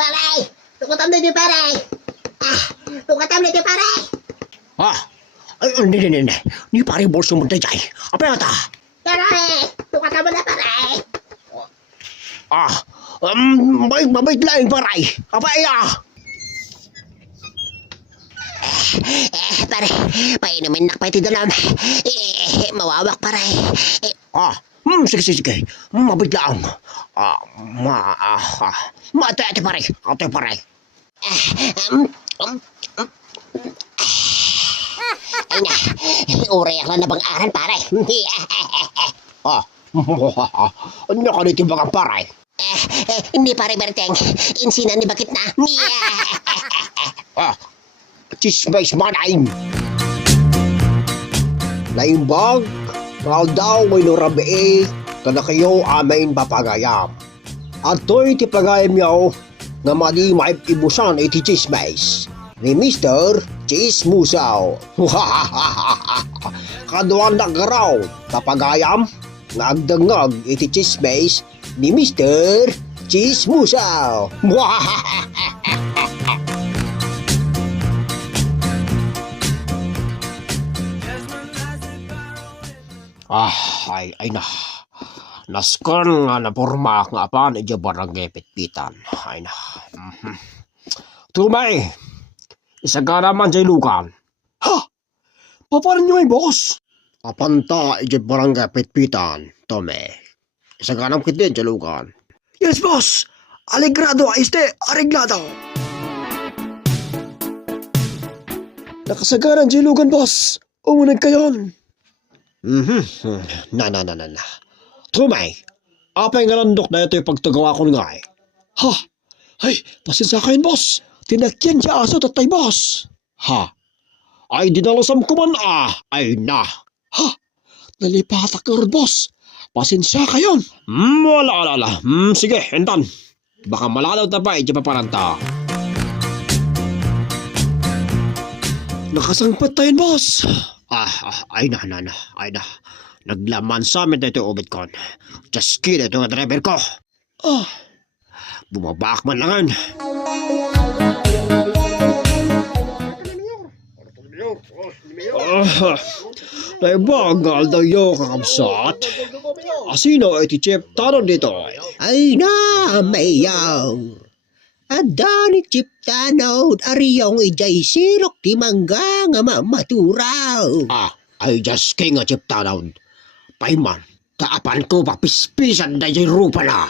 Pare! Tukutam na di pare! Tukutam na di pare! Ay, hindi. Ni pare bolso mo dyan. Apa yang ta? Pare! Tukutam na pare! Mabait lang pare. Apa ya? Pare, painumin na pa ito dalam. Mawawak pare. Sige. Mabait lang. Ate pare. Ay na, ureyak lang na bang aran pare. Ano ka nito mga pare? Hindi pare Berteng, insinan ni bakit na. Chismis manain. Naimbag, kau daw may nurabi kada kayo amain papagayam. At to'y tipagayam yaw nga mali maibusan iti chismis ni Mr. Chismusaw. Kaduan na garaw tapagayam nga agdangag iti chismis ni Mr. Chismusaw. Ay na. Naskon nga na porma nga pa ni barangay pitpitan. Ay na. Tumay. Isa ka naman sa ilukan. Paparan nyo ay boss? Apanta iti barangay pitpitan, Tome. Isa ka naman kitin sa ilukan. Yes, boss. Alegrado, areglado. Nakasagaran sa ilukan, boss. Umunag kayon. Na. Tumay, apay nga landok na ito yung pagtagawa ko nga eh. Ay, pasensya kayo, boss. Tinakyan siya aso tatay, boss. Ay, dinalasam ko man Ay na. Nalipatak ka rin, boss. Pasensya kayo. Wala. Sige, entan. Baka malalaw na pa, iti paparanta. Nakasangpat tayo, boss. Ay na. Naglaman sa amin na ito ubit kon. Just kid ito nga driver ko. Bumabak man langan. Naibagal daw yung kakabsat. Asino iti chip tanon dito? Ay na, mayaw. Adani chip tanod, ariyong ijay sirok di mangga nga mamaturaw. Ay just king nga chip tanon. Paiman, kaapan ko papispisan na yung rupa na.